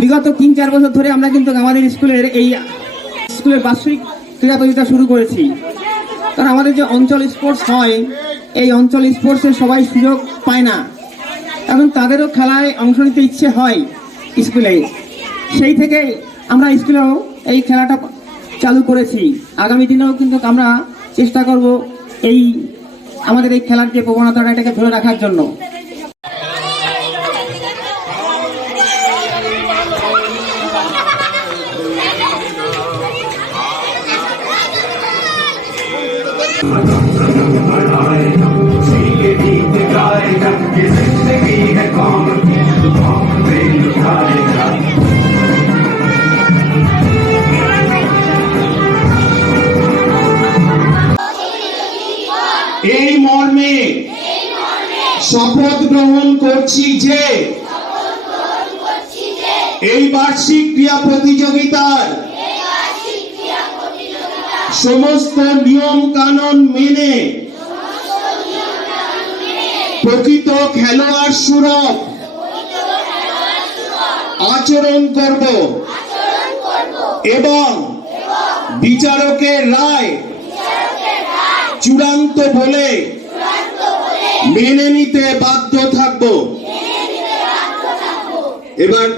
বিগত 3-4 বছর ধরে আমরা কিন্তু আমাদের স্কুলের বার্ষিক ক্রীড়া প্রতিযোগিতা শুরু করেছি। কারণ আমাদের যে অঞ্চল স্পোর্টস হয়, এই অঞ্চল স্পোর্টসে সবাই সুযোগ পায় না, এখন তাদেরও খেলায় অংশ নিতে ইচ্ছে হয় স্কুলে। সেই থেকে আমরা স্কুলেও এই খেলাটা চালু করেছি। আগামী দিনেও কিন্তু আমরা চেষ্টা করব আমাদের এই খেলার যে প্রবণতাটা এটাকে ধরে রাখার জন্য। এই মর্মে শপথ গ্রহণ করছি যে এই বার্ষিক ক্রীড়া প্রতিযোগিতার সমস্ত নিয়ম কানুন মেনে প্রকৃত খেলোয়াড় সুলভ আচরণ করব এবং বিচারকের রায় চূড়ান্ত বলে মেনে নিতে বাধ্য থাকব। এবার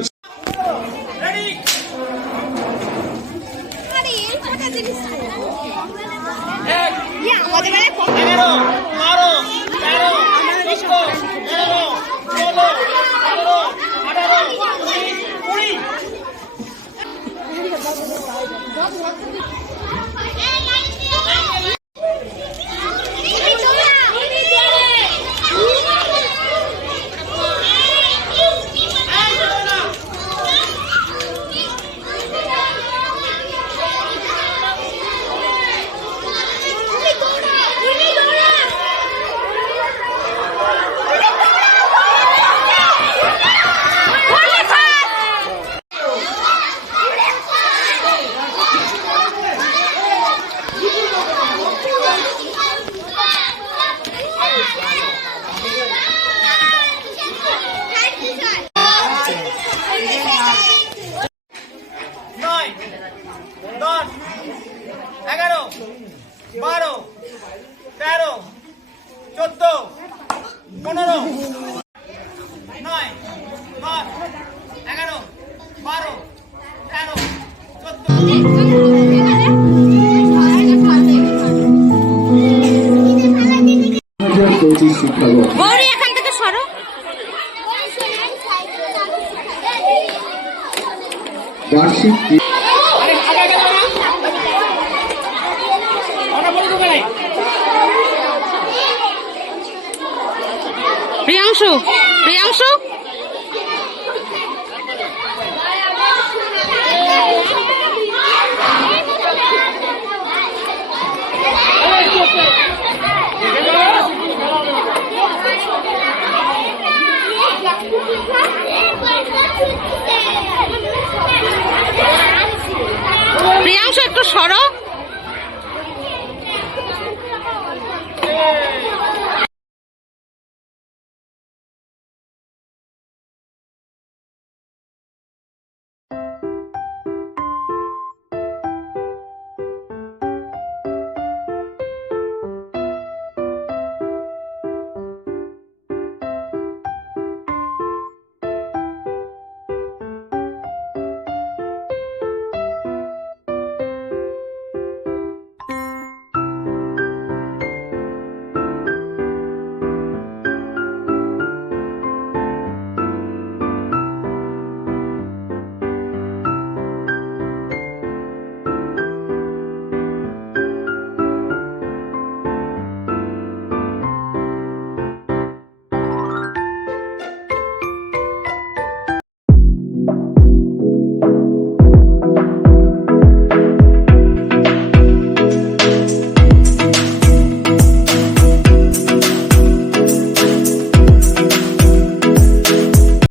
এখান থেকে সরো। বার্ষিক প্রিয়াংশু একটু সরো।